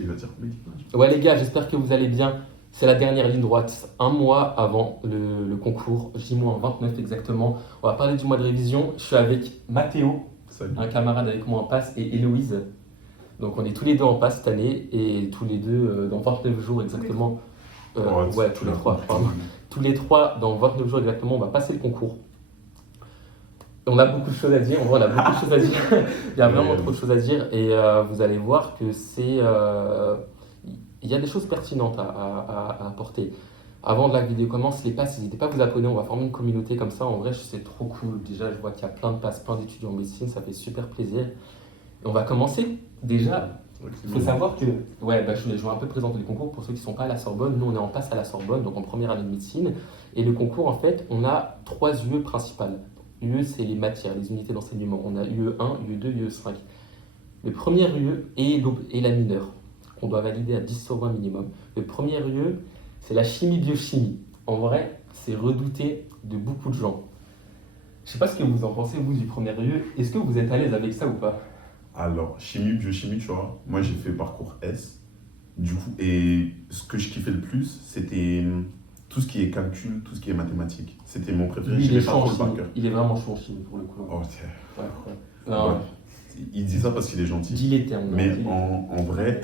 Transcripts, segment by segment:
il va dire médical. Ouais les gars, j'espère que vous allez bien. C'est la dernière ligne droite, un mois avant le concours, J-29 exactement. On va parler du mois de révision. Je suis avec Mathéo, Salut. un camarade avec moi en passe, et Héloïse. Donc on est tous les deux en passe cette année, et tous les deux dans 29 jours exactement. Ouais, tous les trois, pardon. Tous les trois, dans 29 jours exactement, on va passer le concours. On a beaucoup de choses à dire, en vrai, on a beaucoup de choses à dire. Il y a vraiment trop de choses à dire, et vous allez voir que c'est... il y a des choses pertinentes à apporter. Avant que la vidéo commence, les passes, n'hésitez pas à vous abonner, on va former une communauté comme ça. En vrai, c'est trop cool. Déjà, je vois qu'il y a plein de passes, plein d'étudiants en médecine, ça fait super plaisir. Et on va commencer. Déjà, il faut savoir que, je vais un peu présenter le concours pour ceux qui ne sont pas à la Sorbonne. Nous, on est en passe à la Sorbonne, donc en première année de médecine. Et le concours, en fait, on a 3 UE principales. UE, c'est les matières, les unités d'enseignement. On a UE1, UE2, UE5. Le premier UE est la mineure, qu'on doit valider à 10 sur 20 minimum. Le premier UE, c'est la chimie-biochimie. En vrai, c'est redouté de beaucoup de gens. Je ne sais pas ce que vous en pensez, vous, du premier UE. Est-ce que vous êtes à l'aise avec ça ou pas? Alors, chimie, biochimie, tu vois, moi j'ai fait parcours S. Du coup, et ce que je kiffais le plus, c'était tout ce qui est calcul, tout ce qui est mathématiques. C'était mon préféré. Lui, il est pas chaud en trop le chimie. par cœur. Il est vraiment chaud en chimie pour le coup. Oh, tiens. Ouais. Non, Ouais. Il dit ça parce qu'il est gentil. dis les termes. Mais dis les termes. en vrai,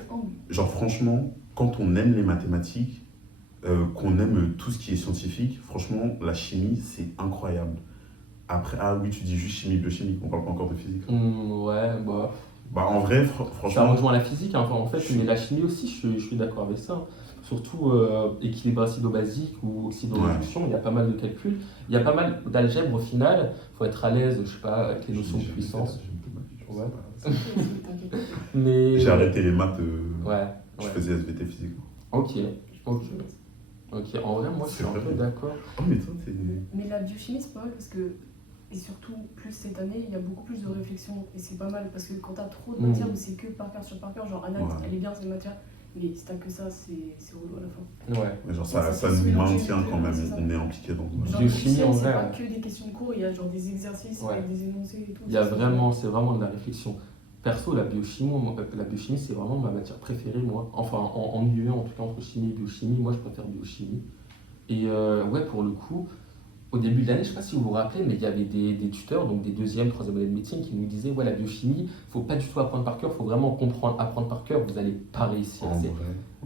genre franchement, quand on aime les mathématiques, qu'on aime tout ce qui est scientifique, franchement, la chimie, c'est incroyable. Après, ah oui, tu dis juste chimie, biochimie, on parle pas encore de physique. Ouais, bah. Bah en vrai, Ça franchement, rejoint la physique, hein, enfin, en fait, mais la chimie aussi, je suis d'accord avec ça. Surtout équilibre acido-basique ou oxydoréduction, il y a pas mal de calculs. Il y a pas mal d'algèbre au final. Il faut être à l'aise, je sais pas, avec les notions de puissance. Ouais. Mais... J'ai arrêté les maths, je ouais. faisais SVT physique. Ok. En vrai, moi, je suis un peu d'accord. Oh, mais toi, t'es. Mais la biochimie, c'est pas mal parce que, et surtout, plus cette année, il y a beaucoup plus de réflexion. Et c'est pas mal parce que quand t'as trop de matière où c'est que par cœur sur par cœur, genre Anna, elle est bien cette matière, mais si t'as que ça, c'est relou à la fin. Ouais. Mais genre, ça nous maintient quand même, on est impliqué dans Genre, biochimie, en c'est vrai. pas que des questions de cours, il y a genre des exercices avec des énoncés et tout. Il y a vraiment, c'est vraiment de la réflexion. Perso, la biochimie, c'est vraiment ma matière préférée, moi. Enfin, en UE, en tout cas, entre chimie et biochimie, moi, je préfère biochimie. Et ouais, pour le coup, au début de l'année, je ne sais pas si vous vous rappelez, mais il y avait des tuteurs, donc des deuxième, troisième années de médecine, qui nous disaient, ouais, la biochimie, il ne faut pas du tout apprendre par cœur, il faut vraiment apprendre par cœur, vous n'allez pas réussir. C'est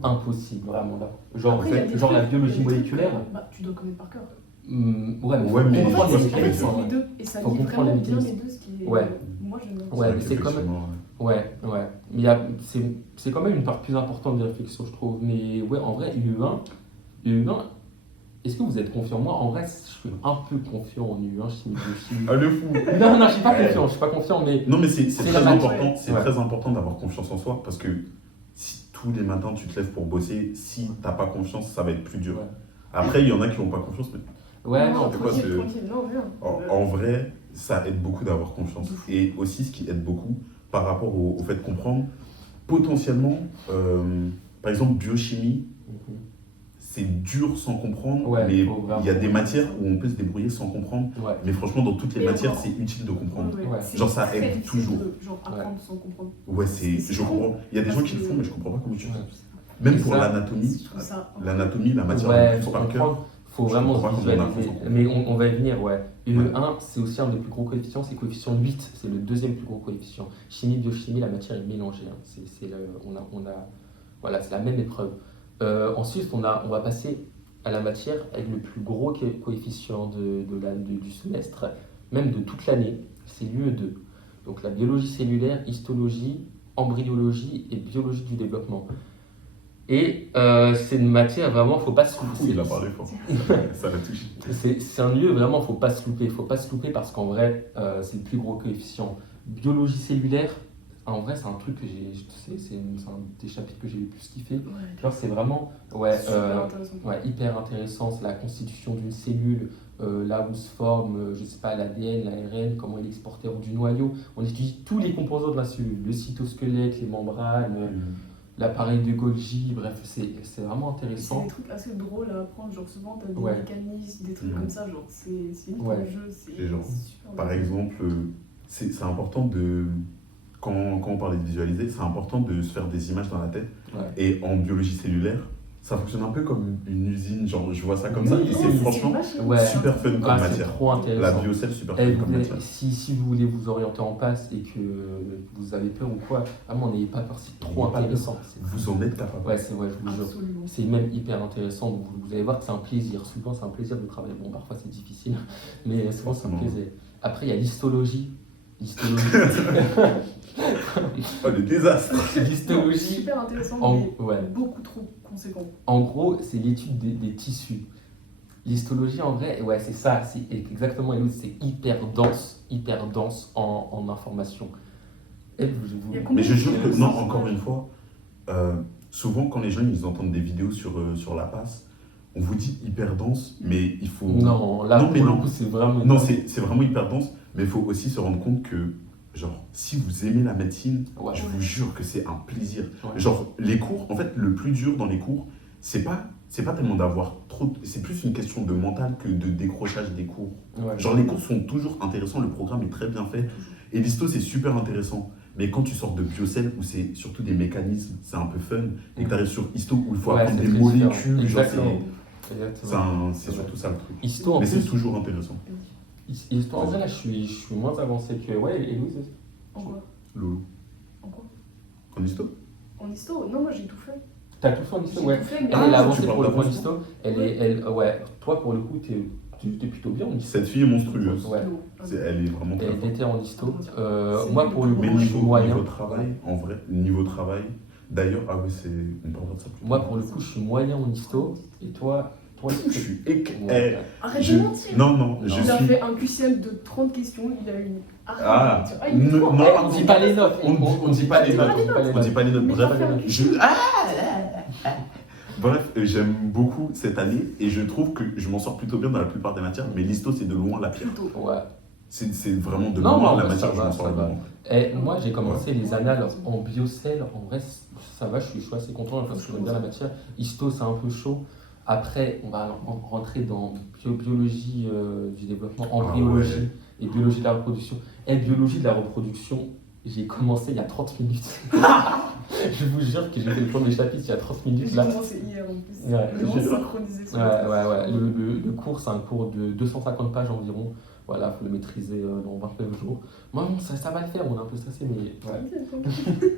impossible, vraiment, là. Genre, après, la biologie moléculaire... tu dois connaître par cœur. Ouais, mais faut comprendre c'est les deux, et ça lie vraiment bien les deux, ce qui est... Ouais. Moi, j'aime bien. Ouais, mais c'est quand même... Ouais. Mais c'est quand même une part plus importante de réflexion, je trouve. Mais ouais, en vrai, UE1, est-ce que vous êtes confiant? Moi, en vrai, je suis un peu confiant en UE1, chimie, biochimie. Ah, le fou! Non, je suis pas confiant, mais... Non, mais c'est très important, très important d'avoir confiance en soi, parce que si tous les matins tu te lèves pour bosser, si t'as pas confiance, ça va être plus dur. Ouais. Après, il y en a qui n'ont pas confiance, mais Ouais, non, tranquille, non, rien. en vrai, ça aide beaucoup d'avoir confiance. Et aussi, ce qui aide beaucoup par rapport au fait de comprendre, potentiellement, par exemple, biochimie, c'est dur sans comprendre, mais il y a des matières où on peut se débrouiller sans comprendre. Ouais. Mais franchement, dans toutes les matières, c'est utile de comprendre. Genre, ça aide toujours. Genre, apprendre sans comprendre. Ouais, je comprends. Il y a des gens qui le font, mais je comprends pas comment tu fais. Même pour l'anatomie, la matière la plus par cœur. Faut vraiment se visualiser. Mais on va y venir, ouais. UE1, c'est aussi un des plus gros coefficients, c'est coefficient 8, c'est le deuxième plus gros coefficient. Chimie, biochimie, la matière est mélangée. Voilà, c'est la même épreuve. Ensuite, on va passer à la matière avec le plus gros coefficient du semestre, même de toute l'année, c'est l'UE2. Donc la biologie cellulaire, histologie, embryologie et biologie du développement. Et c'est une matière, vraiment, il ne faut pas se louper. Il a parlé fort, ça l'a touché. C'est un lieu, vraiment, il ne faut pas se louper. Il ne faut pas se louper parce qu'en vrai, c'est le plus gros coefficient. Biologie cellulaire, en vrai, c'est un truc que c'est un des chapitres que j'ai le plus kiffé. Genre, c'est vraiment hyper intéressant. C'est la constitution d'une cellule, là où se forme, je sais pas, l'ADN, l'ARN, comment il est exporté hors du noyau. On étudie tous les composants de la cellule, le cytosquelette, les membranes, l'appareil de Golgi, bref, c'est vraiment intéressant. C'est des trucs assez drôles à apprendre, genre souvent t'as des mécanismes, des trucs comme ça, genre c'est limite un jeu, c'est genre, super par exemple, c'est important de quand on parlait de visualiser, c'est important de se faire des images dans la tête. Ouais. Et en biologie cellulaire, ça fonctionne un peu comme une usine, genre je vois ça comme ça, Oui, et c'est franchement Ouais. super fun comme Ah, c'est matière. trop La intéressant. biocell, super Eh, fun comme matière. si vous voulez vous orienter en passe et que vous avez peur ou quoi, vraiment n'ayez pas peur, c'est trop N'ayez pas intéressant. Vous en êtes capable. Ouais, c'est vrai, je vous jure. Absolument. C'est même hyper intéressant. Vous allez voir que c'est un plaisir. Souvent, c'est un plaisir de travailler. Bon, parfois, c'est difficile, mais souvent, c'est un plaisir. Après, il y a l'histologie. Oh, le désastre. L'histologie. Super intéressant, mais Ouais. beaucoup trop conséquent. En gros, c'est l'étude des tissus. L'histologie, en vrai, ouais, c'est ça. C'est exactement, Elodie, c'est hyper dense en informations. Et Il y a Mais combien je de jure que, choses non, encore une fois, souvent quand les gens ils entendent des vidéos sur la passe, on vous dit hyper dense, mais il faut. Non, là, Non, pour mais le non. coup, c'est vraiment... Non, c'est vraiment hyper dense, mais il faut aussi se rendre compte que, genre, si vous aimez la médecine, Ouais. je vous jure que c'est un plaisir. Ouais. Genre, les cours, en fait, le plus dur dans les cours, c'est pas tellement d'avoir trop. C'est plus une question de mental que de décrochage des cours. Ouais. Genre, les cours sont toujours intéressants, le programme est très bien fait, et l'histo, c'est super intéressant. Mais quand tu sors de biocell, où c'est surtout des mécanismes, c'est un peu fun, et que tu arrives sur histo, où il faut Ouais, apprendre c'est des très différent. molécules, genre, Exactement. c'est Exactement. c'est surtout ça le truc. Histo, en Mais c'est plus, toujours intéressant. Histoire, en vrai, là, je suis moins avancé que... Ouais, et Louise aussi. En quoi Loulou. En quoi En histo? En histo Non, moi j'ai tout fait. T'as tout fait en histo, J'ai ouais. tout fait, mais Elle est Ah, avancée tu pour le parles point d'avancement. histo. Ouais, toi, pour le coup, t'es plutôt bien en histo. Cette fille est monstrueuse. Ouais. Elle est vraiment très Elle forte. était en histo. C'est Moi, lui pour le le plus coup, Mais je suis niveau moyen. travail, en vrai, niveau travail, d'ailleurs, ah oui, on parlera de ça plus tard. Moi, pour le coup, je suis moyen en histo. Et toi, Je suis Ouais. Arrête je- de mentir. Non, Non. je Il a suis. fait un QCM de 30 questions, il a eu. Ah, il est trop- non, Eh, on dit pas les notes. On dit pas les notes. On dit pas les notes. Mais Bref, t'as fait un je... QCM. Bref, j'aime beaucoup cette année et je trouve que je m'en sors plutôt bien dans la plupart des matières, mais l'histo, c'est de loin la pire. Plutôt. Ouais. C'est vraiment de Non, loin mais la ça matière où je va, m'en sors ça le va. moins. Et moi, j'ai commencé les annales en biocell. En vrai, ça va, je suis assez content parce que j'aime bien la matière. Histo, c'est un peu chaud. Après, on va rentrer dans biologie du développement, embryologie et biologie de la reproduction. Et biologie de la reproduction, j'ai commencé il y a 30 minutes. Je vous jure que j'ai fait le premier chapitre il y a 30 minutes J'ai là. commencé hier en plus. Ouais, Vraiment je- synchronisé. sur Ouais. Le cours, c'est un cours de 250 pages environ. Voilà, faut le maîtriser dans 29 jours. Moi, bon, ça va le faire, on est un peu stressé, mais ouais.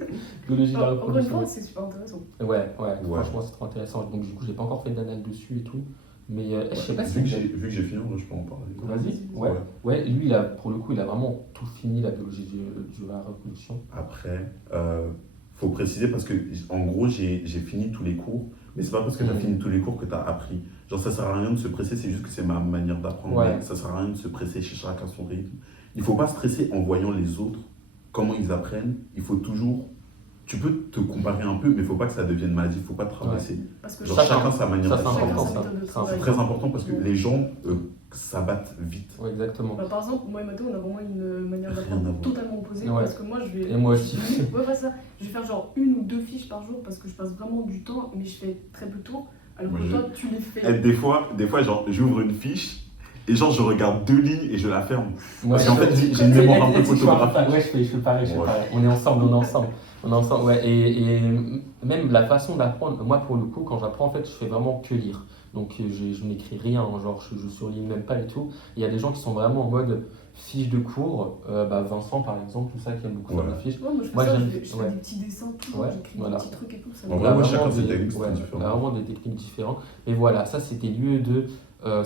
Biologie de la Encore une reproduction. fois, c'est super intéressant. Ouais, franchement, c'est trop intéressant. Donc, du coup, j'ai pas encore fait d'anal dessus et tout. Mais je sais pas si. Vu que j'ai fini, en vrai, je peux en parler. Vas-y, ouais. Ouais, lui, pour le coup, il a vraiment tout fini, la biologie de la reproduction. Après, faut préciser parce que, en gros, j'ai fini tous les cours, mais c'est pas parce que tu as fini tous les cours que tu as appris. Genre, ça sert à rien de se presser, c'est juste que c'est ma manière d'apprendre. Ouais. Mais ça sert à rien de se presser chez chacun son rythme. Il faut pas stresser en voyant les autres, comment ils apprennent. Il faut toujours. Tu peux te comparer un peu, mais il faut pas que ça devienne maladie, il faut pas te rabaisser. Parce que Genre, Ça, chacun sa manière ça, c'est d'apprendre. important, Chacun ça. sa méthode de C'est travail. C'est très important parce que les gens s'abattent vite. Ouais, exactement. Bah, par exemple, moi et Mathéo, on a vraiment une manière Rien à d'apprendre voir. totalement opposée. Ouais. Parce que moi, je vais. Et moi aussi. Ouais, pas ça. Je vais faire genre 1 ou 2 fiches par jour parce que je passe vraiment du temps, mais je fais très peu de tours. Alors que Moi, toi, tu les fais. Et des fois genre, j'ouvre une fiche et genre, je regarde 2 lignes et je la ferme. Moi, Parce qu'en fait, j'ai une mémoire un peu photographique. Ouais, je fais pareil, Ouais. On est ensemble, ouais. Et même la façon d'apprendre, moi pour le coup, quand j'apprends, en fait, je fais vraiment que lire. Donc je n'écris rien, genre je surligne même pas et tout. Il y a des gens qui sont vraiment en mode fiche de cours, Vincent par exemple, tout ça qui aime beaucoup faire Ouais. des fiches. Ouais, moi, je fais Moi, ça, j'aime- je fais ouais. des petits dessins, tout. Ouais, J'écris voilà. des petits trucs et tout. Ça En me- vrai, moi, Vraiment chacun ses des- techniques, c'est ouais, différent. on a vraiment des techniques différentes. Mais voilà, ça c'était l'UE2,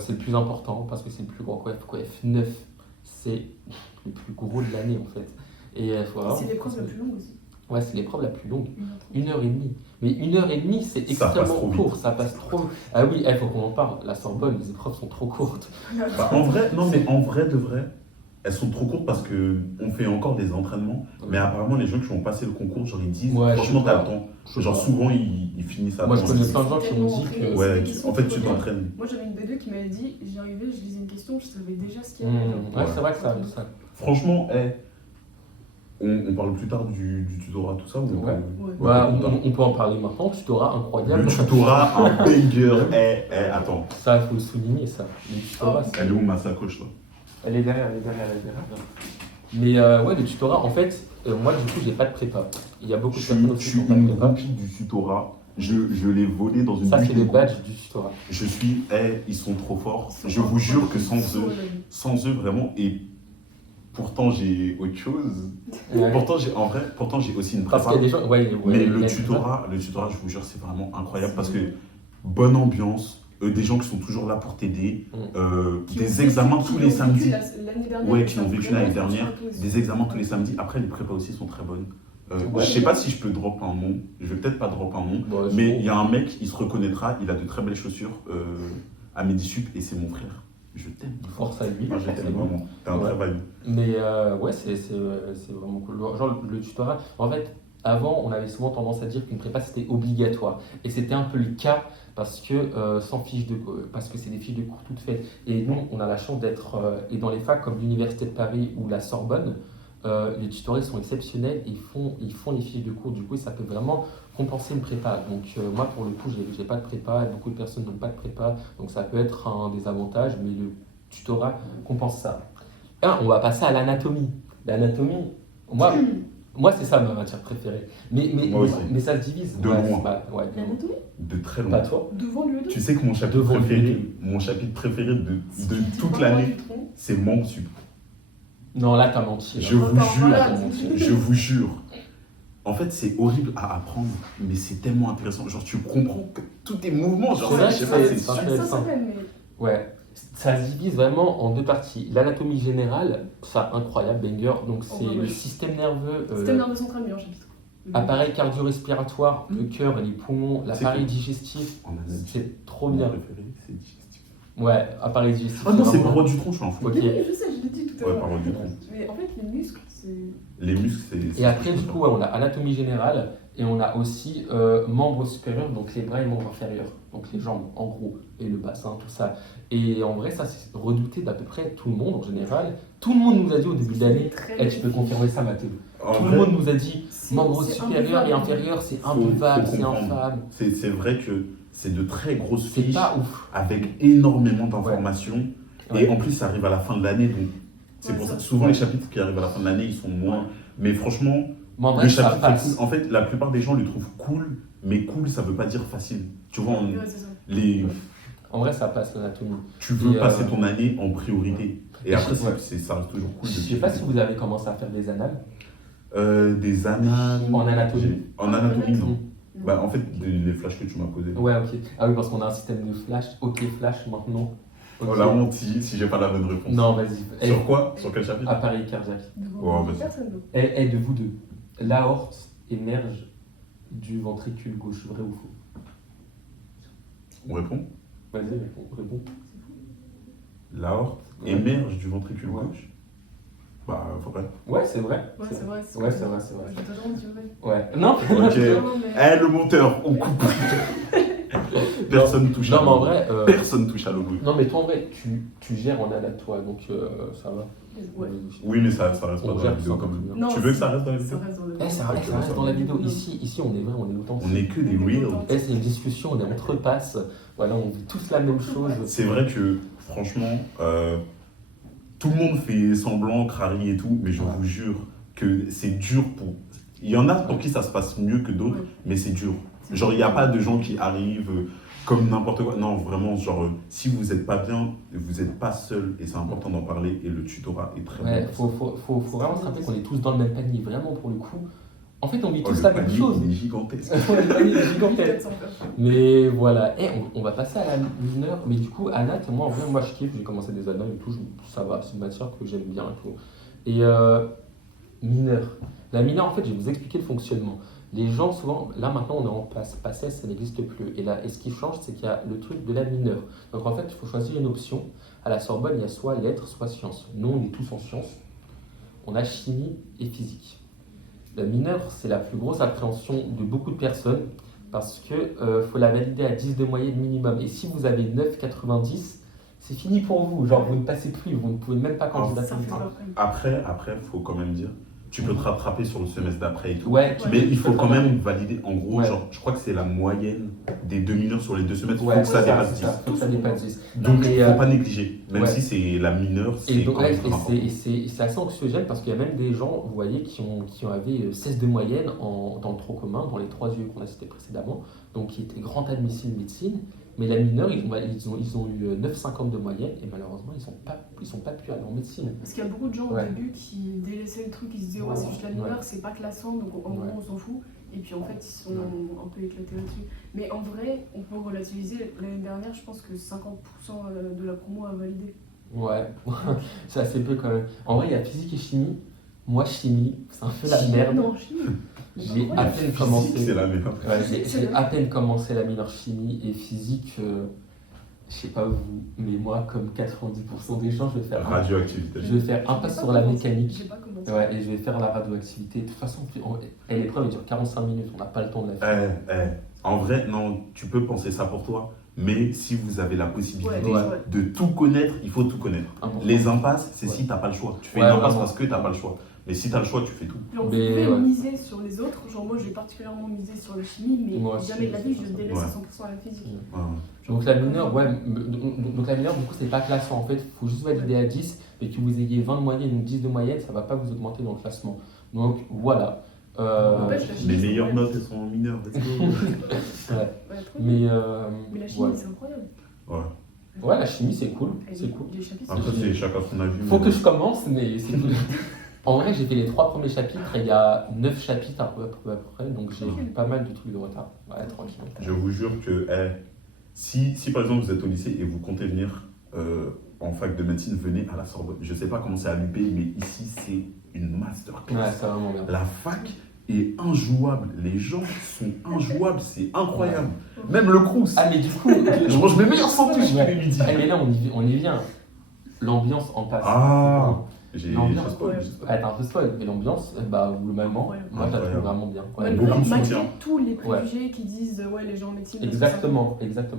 c'est le plus important parce que c'est le plus gros. Quoi, F9, c'est le plus gros de l'année en fait. Et il faut Et vraiment. c'est l'épreuve la plus longue aussi. Ouais, c'est l'épreuve la plus longue. 1h30. 1h30. Mais 1h30, c'est Ça passe extrêmement trop vite. court, ça passe trop. Ah oui, il faut qu'on en parle. La Sorbonne, les épreuves sont trop courtes. Bah, en vrai, non, mais en vrai de vrai, elles sont trop courtes parce qu'on fait encore des entraînements. Mais apparemment, les gens qui ont passé le concours, genre, ils disent, Ouais, franchement, je sais t'as pas. le temps. Je sais Genre, pas. souvent, ils finissent à Moi, je temps. connais plein de gens qui m'ont dit que. Ouais, en fait, tu t'entraînes. Moi, j'avais une B2 qui m'avait dit j'y arrivais, je lisais une question, je savais déjà ce qu'il y avait. Ouais, c'est vrai que ça. Franchement, on parle plus tard du tutorat, tout ça ou Ouais. Ouais. Bah, on peut en parler maintenant, tu t'auras incroyable. Le tutorat, un banger. Attends, Ça, il faut le souligner, ça. Le tutorat, Oh. c'est- elle est où ma sacoche là? Elle est derrière. Mais ouais, le tutorat, en fait, Moi, du coup, j'ai pas de prépa. Il y a beaucoup de Je personnes aussi qui suis n'ont pas de une prépa. groupie du tutorat. Je l'ai volé dans une Ça, bulle c'est de les groupe. badges du tutorat. Ils sont trop forts. Ils sont Je vous jure que incroyables. sans eux vraiment, et pourtant j'ai autre chose. Ouais. Pourtant j'ai aussi une Parce prépa. qu'il y a des gens. Ouais, Mais il y le a- tutorat, je vous jure, c'est vraiment incroyable parce que bonne ambiance, des gens qui sont toujours là pour t'aider, des examens tous les samedis. Ouais, qui l'ont vécu l'année dernière, des examens tous les samedis. Après, les prépas aussi sont très bonnes. Ouais. Je sais pas si je peux drop un nom, je vais peut-être pas drop un nom, Bon, c'est mais bon. il y a un mec, il se reconnaîtra, il a de très belles chaussures à Medisup et c'est mon frère. Je t'aime. Force à lui. Moi, je t'aime vraiment. T'es un Ouais. vrai vibe. Mais ouais, c'est vraiment cool. Genre, le tutorat, en fait, avant, on avait souvent tendance à dire qu'une prépa c'était obligatoire. Et c'était un peu le cas parce que, parce que c'est des fiches de cours toutes faites. Et nous, on a la chance d'être. Et dans les facs comme l'Université de Paris ou la Sorbonne, les tutoristes sont exceptionnels. Ils font les fiches de cours. Du coup, ça peut vraiment compenser une prépa. Donc, moi, pour le coup, j'ai pas de prépa. Et beaucoup de personnes n'ont pas de prépa. Donc, ça peut être un désavantage. Mais le tutorat compense ça. On va passer à l'anatomie. L'anatomie, moi c'est ça ma matière préférée. Moi aussi. Mais ça se divise. De Ouais, loin. c'est pas- ouais, L'anatomie De très Pas loin. toi. devant le Tu sais que mon chapitre Devant le préféré de toute l'année, c'est membre sup. Non, là t'as menti. là. Je vous jure, Là, t'as menti. je vous jure. En fait, c'est horrible à apprendre, mais c'est tellement intéressant. Genre, tu comprends que tous tes mouvements, genre, C'est vrai je sais que pas, c'est- c'est c'est super. Ça s'appelle, mais. Ouais. Ça se divise vraiment en deux parties. L'anatomie générale, ça incroyable, banger. Donc c'est Oh, ouais, le ouais. système nerveux, Système nerveux central, meilleur chapitre. appareil cardio-respiratoire, le cœur et les poumons, l'appareil que- digestif. On a dit, C'est trop mon bien. préféré, c'est digestif. Ouais, appareil digestif. Ah non, c'est vraiment- paroi du tronc, je suis un fou. Ok. Oui, je sais, je l'ai dit tout à Ouais, l'heure. paroi du tronc. Mais en fait, les muscles, c'est. Les muscles, c'est. Et après, du coup, ouais, on a anatomie générale et on a aussi membres supérieurs, donc les bras et membres inférieurs, donc les jambes en gros, et le bassin, tout ça. Et en vrai, ça c'est redouté d'à peu près tout le monde en général. Tout le monde nous a dit au début de l'année, tu peux confirmer ça, Mathéo. En Tout vrai, le monde nous a dit, c'est- membres c'est supérieurs et imbuvable. inférieurs, c'est Faut imbuvable, c'est comprendre. infâme. c'est vrai que c'est de très grosses C'est fiches pas ouf. avec énormément d'informations. Ouais. Et en plus, ça arrive à la fin de l'année, donc c'est Ouais, pour ça ça- que souvent les chapitres qui arrivent à la fin de l'année, ils sont moins. Mais franchement, Mais en le vrai, ça chapitre est passe. cool. En fait, la plupart des gens le trouvent cool, mais cool, ça veut pas dire facile. Tu vois, Ouais, c'est ça. En vrai, ça passe l'anatomie. tu veux Et, passer ton année en priorité. Et après, ouais. ça reste toujours cool. Je sais pas si vous avez commencé à faire des annales. Des annales. En anatomie. En anatomie, non. Non. Bah, en fait, les flashs que tu m'as posés. Ouais, ok. Ah oui, parce qu'on a un système de flash. Ok, flash maintenant. Ok. Oh la honte si j'ai pas la bonne réponse. Non, vas-y. Eh, Sur quoi? Sur quel chapitre? appareil cardiaque. Devant Ouais, vas-y. personne d'autre. De vous deux, l'aorte émerge du ventricule gauche, vrai ou faux? On répond. Vas-y, réponds. L'aorte Ouais. émerge du ventricule Ouais. gauche. Bah, faut pas. Ouais, c'est vrai. Ouais, c'est vrai. Ouais, c'est vrai, c'est vrai. Je te demande, tu veux. Ouais. Non, Ok. Non, mais- Eh, le monteur, on coupe. Personne touche à non, mais en l'eau. vrai. Personne touche à l'eau. Non, mais toi, en vrai, tu gères en anal, toi, donc ça va. Ouais. Oui, mais ça reste pas On dans la gère vidéo ça, quand même. Non, Tu veux que ça reste dans la Ça vidéo? reste dans le. Eh, ça reste dans la vidéo. Ici, on est vrai, on est authentique. On est que des real. Eh, c'est une discussion, on est entre passes. Voilà, on vit tous la même chose. C'est vrai que, franchement, tout le monde fait semblant, crari et tout, mais je Ouais. vous jure que c'est dur pour. Il y en a pour qui ça se passe mieux que d'autres, Ouais. mais c'est dur. Genre, il n'y a pas de gens qui arrivent comme n'importe quoi. Non, vraiment, genre, si vous n'êtes pas bien, vous n'êtes pas seul, et c'est important d'en parler, et le tutorat est très Ouais, bon. faut vraiment se rappeler qu'on est tous dans le même panier, vraiment pour le coup. En fait, on vit Oh, tous le la même panier, chose. il est gigantesque. Le panier est gigantesque. 400 personnes. Mais voilà, on va passer à la mineure. Mais du coup, Anat, moi en vrai, moi je kiffe, j'ai commencé des annales et tout, ça va, c'est une matière que j'aime bien et tout. Et mineure. La mineure, en fait, je vais vous expliquer le fonctionnement. Les gens, souvent, là maintenant, on est en PACES, ça n'existe plus. Et ce qui change, c'est qu'il y a le truc de la mineure. Donc en fait, il faut choisir une option. À la Sorbonne, il y a soit lettres, soit sciences. Nous, on est tous en sciences. On a chimie et physique. La mineure, c'est la plus grosse appréhension de beaucoup de personnes parce qu'il faut la valider à 10 de moyenne minimum. Et si vous avez 9,90, c'est fini pour vous. Genre, vous ne passez plus, vous ne pouvez même pas candidater. Ça fait peur quand même. Après, faut quand même dire, tu peux te rattraper sur le semestre d'après et tout. Ouais, Mais il faut quand même valider, en gros, Ouais. genre, je crois que c'est la moyenne des 2 mineurs sur les 2 semestres, il Ouais, faut que ça c'est dépasse 10. ça, faut que ça dépasse 10. Donc, il Et, ne faut pas négliger, même ouais. si c'est la mineure, c'est Et donc, quand même ouais, très important. c'est assez anxiogène parce qu'il y a même des gens, vous voyez, qui avaient 16 de moyenne dans le tronc commun, dans les 3 UE qu'on a cités précédemment, donc qui étaient grand admissibles médecine, mais la mineure, ils ont eu 9,50 de moyenne et malheureusement, ils sont pas pu aller en médecine. Parce qu'il y a beaucoup de gens Ouais. au début qui délaissaient le truc, ils se disaient ouais, c'est juste la mineure, Ouais. c'est pas classant, donc en gros on s'en fout. Et puis en fait, ils sont un peu éclatés là-dessus. Mais en vrai, on peut relativiser. L'année dernière, je pense que 50% de la promo a validé. Ouais, c'est assez peu quand même. En vrai, il y a physique et chimie. Moi, chimie, c'est un peu la merde. Non, chimie. J'ai à peine Physique, commencé. c'est la meilleure. Ouais, j'ai à peine commencé la mineure chimie et physique. Je sais pas vous, mais moi, comme 90% des gens, je vais faire Radioactivité. je vais faire un pas sur la mécanique. J'ai pas commencé. Ouais, et je vais faire la radioactivité. De toute façon, l'épreuve elle dure 45 minutes, on n'a pas le temps de la faire. En vrai, non, tu peux penser ça pour toi, mais si vous avez la possibilité Ouais. de tout connaître, il faut tout connaître. Important. Les impasses, c'est Ouais. si tu n'as pas le choix. Tu fais Ouais, une impasse vraiment. parce que tu n'as pas le choix. Mais si tu as le choix, tu fais tout. Puis on Mais, pouvait ouais. miser sur les autres. Genre moi, j'ai particulièrement misé sur la chimie, mais Moi aussi, jamais de la vie, c'est je ça. délaisse Ouais. à 100% à la physique. Ouais. Donc la mineure, ouais, donc la mineure, du coup, c'est pas classant. En fait, il faut juste valider à 10, et que vous ayez 20 de moyenne ou 10 de moyenne, ça va pas vous augmenter dans le classement. Donc voilà. N'empêche, la chimie, Les c'est meilleures incroyable. notes, elles sont en mineur. let's go. Ouais. Ouais, trop bien. Mais la chimie, ouais. c'est incroyable. Ouais. Ouais, la chimie, c'est cool. Et C'est cool. Les chapitres, Après, c'est chacun son avis. Faut mais- que je commence, mais c'est cool. En vrai, j'ai fait les 3 premiers chapitres et il y a 9 chapitres à peu près, donc j'ai pas mal de trucs de retard. Ouais, tranquille. Je vous jure que si par exemple vous êtes au lycée et vous comptez venir en fac de médecine, venez à la Sorbonne. Je sais pas comment c'est à l'UP, mais ici c'est une masterclass. Ouais, c'est vraiment bien. La fac est injouable. Les gens sont injouables, c'est incroyable. Même le Crous. Ah, mais du coup, Je mange mes meilleurs sandwichs tous les midis. Ah, mais là, on y vient. L'ambiance en passe. Ah, j'ai L'ambiance, spoil. Ah, t'as un peu spoil, mais l'ambiance, bah, globalement, Incroyable. moi, je la trouve Incroyable. vraiment bien. Ouais, Malgré, beaucoup de malgré soutien. tous les préjugés qui disent ouais, les gens en médecine. Exactement.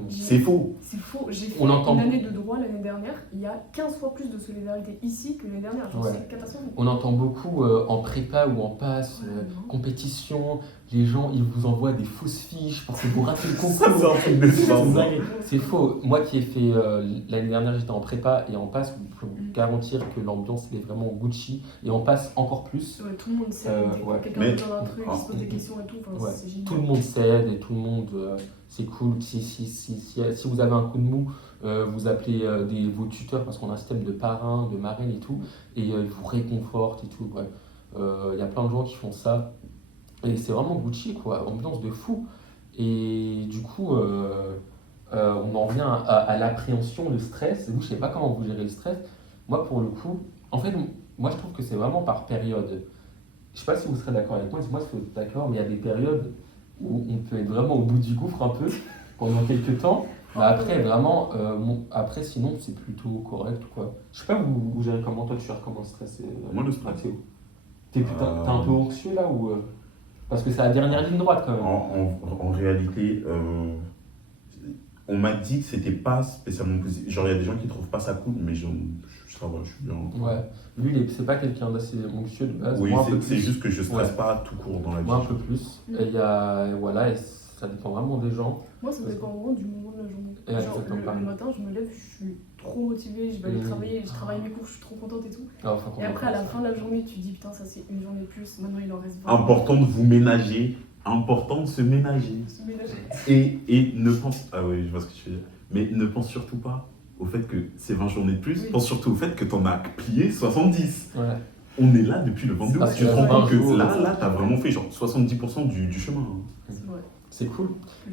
C'est faux. C'est faux. J'ai fait On entend- une année de droit l'année dernière. Il y a 15 fois plus de solidarité ici que l'année dernière. Genre, Ouais. c'est catastrophique. On entend beaucoup en prépa ou en passe, compétition, les gens ils vous envoient des fausses fiches parce que vous ratez le Ça, concours. c'est un truc de C'est dingue. dingue. C'est faux. Moi qui ai fait l'année dernière, j'étais en prépa et en passe, je peux vous garantir que l'ambiance elle est vraiment Gucci et en passe encore plus. Ouais, tout le monde sait. ouais. Quelqu'un Mais- peut dans un truc, il se pose des Ah. questions et tout. Enfin, Ouais. c'est génial. Tout le monde s'aide et tout le monde, c'est cool. Si vous avez un coup de mou, vous appelez vos tuteurs parce qu'on a un système de parrain, de marraine et tout, et ils vous réconfortent et tout. Bref, il y a plein de gens qui font ça. Et c'est vraiment Gucci, quoi, ambiance de fou. Et du coup, on en revient à l'appréhension, le stress. Vous, je sais pas comment vous gérez le stress. Moi, pour le coup, en fait, moi, je trouve que c'est vraiment par période. Je sais pas si vous serez d'accord avec moi, dis-moi si vous êtes d'accord, mais il y a des périodes où on peut être vraiment au bout du gouffre un peu pendant quelques temps. Mais après, vraiment, après, sinon, c'est plutôt correct, quoi. Je sais pas, vous gérez comment, toi, tu gères comment le stress Moi, le stress. Mathéo. T'es un peu anxieux là ou parce que c'est la dernière ligne droite quand même. En réalité, on m'a dit que c'était pas spécialement positif. Genre, il y a des gens qui trouvent pas ça cool, mais ça va, je suis bien. Ouais. Lui, c'est pas quelqu'un d'assez anxieux de base. Oui, Moi, un peu c'est plus. juste que je stresse Ouais. pas tout court dans la vie. Moi, un peu plus. Et il y a, voilà, et ça dépend vraiment des gens. Moi, ça dépend vraiment du moment de la journée. Ouais, Genre, exactement le pareil. matin, je me lève, je suis trop motivée, je vais aller Mhm. travailler, je travaille mes cours, je suis trop contente et tout. Alors, faut qu'on Et après, à la commence. fin de la journée, tu te dis putain, ça c'est une journée de plus, maintenant il en reste 20. Important de vous ménager, important de se ménager. Se ménager. Et ne pense. Ah oui, je vois ce que tu veux dire. Mais ne pense surtout pas au fait que c'est 20 journées de plus. Oui. Pense surtout au fait que t'en as plié 70. Ouais. On est là depuis le 22. Ah, tu te c'est rends vrai. compte que 20 jours. là, t'as vraiment fait genre 70% du chemin. hein. C'est vrai. C'est cool.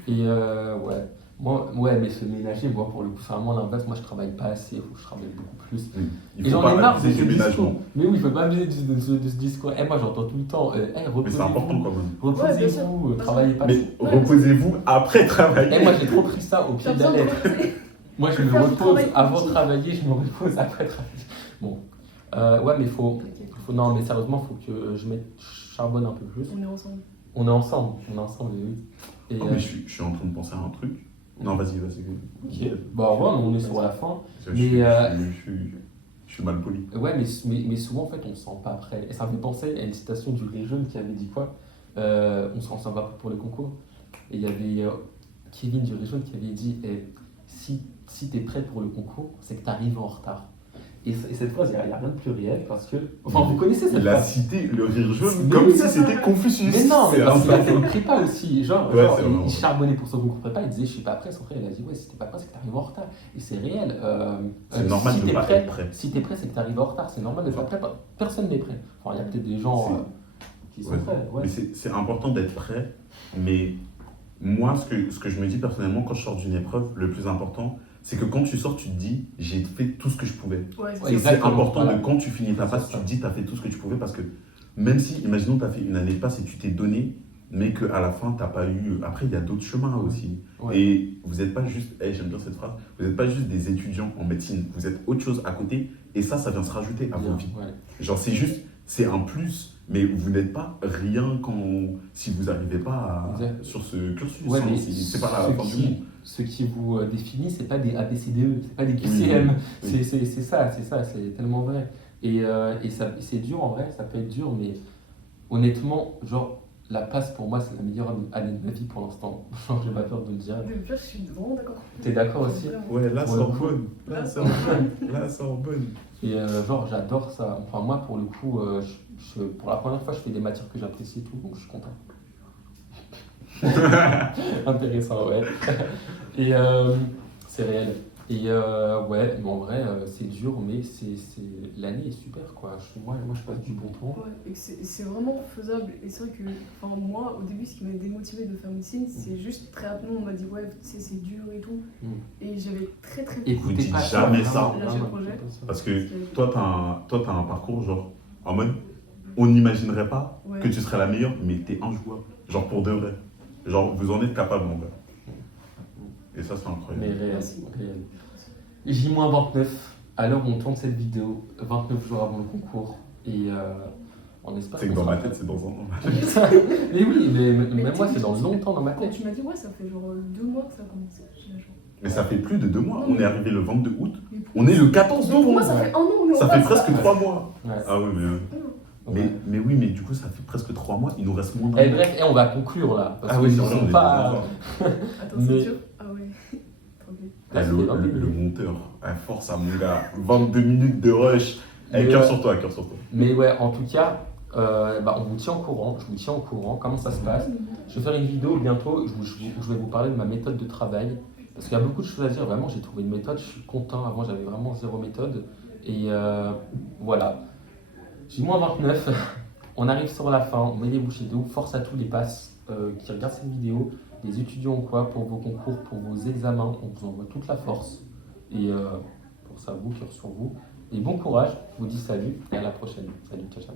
Et ouais. Moi, ouais, mais se ménager, moi, pour le coup, c'est vraiment l'inverse. Moi, je travaille pas assez, faut que je travaille beaucoup plus. Il Et faut j'en ai pas marre de abuser ce du discours. ménagement. Mais oui, il faut pas abuser de ce discours. Eh, moi, j'entends tout le temps, Mais c'est reposez-vous, important quand même. Ouais, bien sûr. travaillez pas. Mais Ouais. reposez-vous après travailler. Eh, moi, j'ai trop pris ça au T'as pied de la besoin de lettre. reposer. Moi, je me Faire du repose travail avant de productif. travailler, je me repose après travailler. Bon. Ouais, mais non, mais sérieusement, faut que je charbonne un peu plus. On est ensemble. On est ensemble, oui. Et, Oh, mais je suis en train de penser à un truc. Non, vas-y. ok. Bon, au revoir, on est sur la fin. Je Mais, suis Je suis mal poli. Ouais, mais souvent, en fait, on ne se sent pas prêt. Et ça me fait penser à une citation du Réjeune qui avait dit quoi? On se sent pas prêt pour le concours. Et il y avait Kevin du Réjeune qui avait dit si tu es prêt pour le concours, c'est que tu arrives en retard. Et cette phrase, il n'y a rien de plus réel parce que. Enfin, vous connaissez cette Il a phrase? cité le rire jaune Mais comme oui, si c'est c'était Confucius. Mais non, mais C'est parce qu'il a un- fait une prépa aussi. Genre, Ouais, genre, c'est vrai. il charbonnait pour son concours prépa, il disait je suis pas prêt. Son frère, il a dit ouais, si t'es pas prêt, c'est que t'arrives en retard. Et c'est réel. C'est normal si de t'es pas prêt, être prêt. Si t'es prêt, c'est que t'arrives en retard. C'est normal d'être prêt. Personne n'est prêt. Enfin, il y a peut-être des gens qui sont Ouais. prêts. Ouais. Mais c'est important d'être prêt, mais moi, ce que je me dis personnellement quand je sors d'une épreuve, le plus important, c'est que quand tu sors, tu te dis, j'ai fait tout ce que je pouvais. Ouais, c'est Ouais, ça. C'est exactement, important voilà. de quand tu finis ta C'est passe, ça. tu te dis, tu as fait tout ce que tu pouvais parce que même si, imaginons, tu as fait une année de passe et tu t'es donné, mais qu'à la fin, tu n'as pas eu. Après, il y a d'autres chemins aussi. Ouais. Et vous n'êtes pas juste, j'aime bien cette phrase, vous n'êtes pas juste des étudiants en médecine, vous êtes autre chose à côté et ça vient se rajouter à vos Bien, vies. ouais. Genre, c'est juste, c'est un plus, mais vous n'êtes pas rien si vous n'arrivez pas Exact. sur ce cursus. Ouais, hein, mais c'est pas la fin du monde. ce qui vous définit, c'est pas des ABCDE, c'est pas des QCM. Oui. C'est ça, c'est tellement vrai. Et c'est dur en vrai, ça peut être dur, mais honnêtement, genre, la passe pour moi, c'est la meilleure année de ma vie pour l'instant. Genre, j'ai pas peur de le dire. Le pire, je suis vraiment d'accord. T'es d'accord aussi? Vraiment. Ouais, là, Pour c'est le en coup. bonne. Là, c'est en bonne. Là, c'est en bonne. Et genre, j'adore ça. Enfin, moi, pour le coup, pour la première fois, je fais des matières que j'apprécie et tout, donc je suis content. Intéressant, ouais. Et c'est réel. Et ouais, mais en vrai, c'est dur, mais l'année est super, quoi. Moi, je passe du bon temps. Ouais, et que c'est vraiment faisable. Et c'est vrai que enfin, moi, au début, ce qui m'a démotivé de faire médecine, c'est juste très rapidement, on m'a dit, ouais, tu sais, c'est dur et tout. Mm. Et j'avais très très Écoutez dites pas jamais ça. vraiment, Lâchez le vraiment, projet. écoutez pas ça. Parce que toi, t'as un parcours, genre, en mode, on n'imaginerait pas Ouais. que tu serais la meilleure, mais t'es injouable. Genre, pour de vrai. Genre, vous en êtes capable, mon gars. Et ça, c'est incroyable. Mais réel, Merci. réel. J-29, à l'heure où on tourne cette vidéo, 29 jours avant le concours. Et on espère C'est que qu'on dans ma sera tête, c'est dans un an. Mais oui, mais même tu moi, sais, c'est dans longtemps dans ma Quand tête. tu m'as dit, ouais, ça fait genre 2 mois que ça a commencé. J'ai la chance. Mais ça fait plus de 2 mois. Non, On mais- est arrivé le 22 août. Mais pour- On est le 14 Pour moi, novembre. ça fait 1 an, mais Ça on fait passe. presque 3 mois. Ouais. Ah oui, mais oui, mais du coup, ça fait presque 3 mois. Il nous reste moins d'un Et mois. bref, on va conclure là. Parce Ah que oui, c'est ils vrai, sont on est pas. dans un an. Attends, Mais- c'est sûr? Ah ouais. Trop bien. Ah, le monteur, force à mon gars. 22 minutes de rush. Mais Cœur ouais. sur toi, cœur sur toi. Mais ouais, en tout cas, on vous tient au courant. Je vous tiens au courant. Comment ça se passe? Je vais faire une vidéo bientôt. Je vais vous parler de ma méthode de travail. Parce qu'il y a beaucoup de choses à dire. Vraiment, j'ai trouvé une méthode. Je suis content. Avant, j'avais vraiment zéro méthode. Et voilà. J-29. On arrive sur la fin. On met les bouchées d'eau. Force à tous les passes qui regardent cette vidéo. Les étudiants ou quoi, pour vos concours, pour vos examens. On vous envoie toute la force. Et pour ça, vous, cœur sur vous. Et bon courage. Je vous dis salut et à la prochaine. Salut, ciao, ciao.